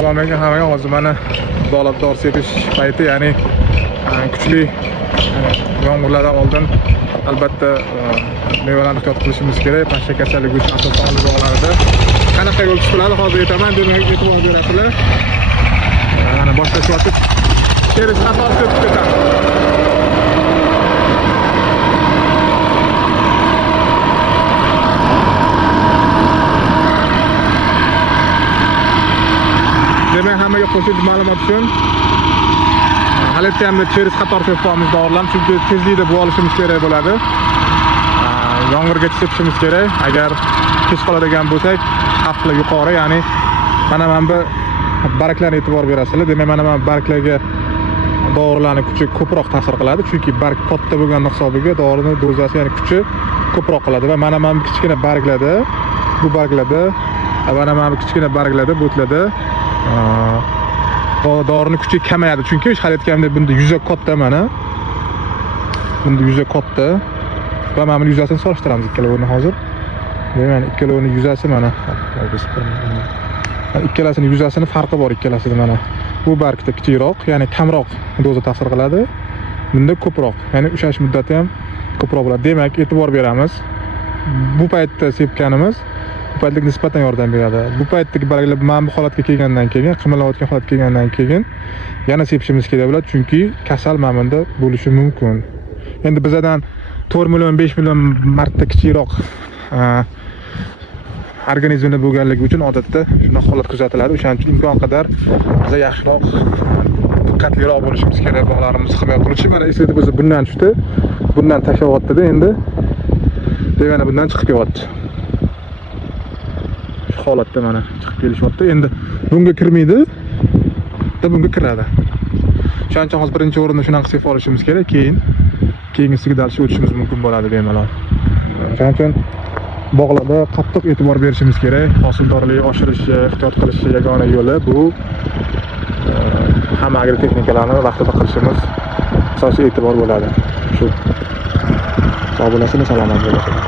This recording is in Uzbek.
Assalomu alaykum hammaga. Hozir mana bog'lab dori sepish payti, ya'ni kuchli yomg'irlardan oldin albatta mevalarni ehtiyot qilishimiz kerak. Pashsha kasalligi uchun asosan olib bog'larida qanaqa yo'l tutiladi hozir aytaman, demak e'tibor berasizlar. Mana boshlashyapti. Teri qator sepib ketadi. Demak, hammaga qo'shimcha ma'lumot uchun halitda ham cheris qator sepamiz dorilarni, chunki tezlikda bu olishimiz kerak bo'ladi. Yomg'irgacha sepishimiz kerak. Agar kech qoladigan bo'lsak, xavfli yuqori, ya'ni mana bu barglarga e'tibor berasizlar. Demak, mana barglarga dorilarning kuchi ko'proq ta'sir qiladi, chunki barg katta bo'lgan hisobiga dorining dozasi, ya'ni kuchi ko'proq qiladi va mana bu kichkina barglarda, bu barglarda, mana bu kichkina barglarda, bo'tlarda dorining kuchi kamayadi, chunki hali aytganimdek bunda yuza katta, mana bunda yuza katta va mana buni yuzasini solishtiramiz ikkalovini hozir. Demak, ikkalovini yuzasi mana ikkalasining yuzasini farqi bor ikkalasida. Mana bu bargda kichikroq, ya'ni kamroq doza ta'sir qiladi, bunda ko'proq, ya'ni ushlash muddati ham ko'proq bo'ladi. Demak, e'tibor beramiz. Bu paytda sepganimiz bu paytlik nisbatan yordam beradi. Bu paytdagi barglar mana bu holatga kelgandan keyin, qimirlayotgan holatga kelgandan keyin yana sepishimiz kerak bo'ladi, chunki kasal mana bunda bo'lishi mumkin. Endi bizdan 4 million 5 million marta kichikroq organizmda bo'lganligi uchun odatda shunday holat kuzatiladi. O'shaning uchun imkon qadar biz yaxshiroq, diqqatliroq bo'lishimiz kerak bog'larimizni himoya qilish. Mana eslatib o'zi bundan tushdi, bundan tashlayapti-da endi. Demak, bundan chiqib kelyapti. Shu holatda mana chiqib kelishyapti. Endi bunga kirmaydi, bunga kiradi. Shuning uchun hozir birinchi o'rinda shunaqa qilib olishimiz kerak, keyingisiga dalishga o'tishimiz mumkin bo'ladi bemalol. Shuning uchun bog'larda qattiq e'tibor berishimiz kerak. Hosildorlikni oshirishga ehtiyot qilishning yagona yo'li bu hamma agrotexnikalarni vaqtida qilishimiz asosiy e'tibor bo'ladi. Shu. Sog' bo'lasizmi, salomat bo'lasizmi.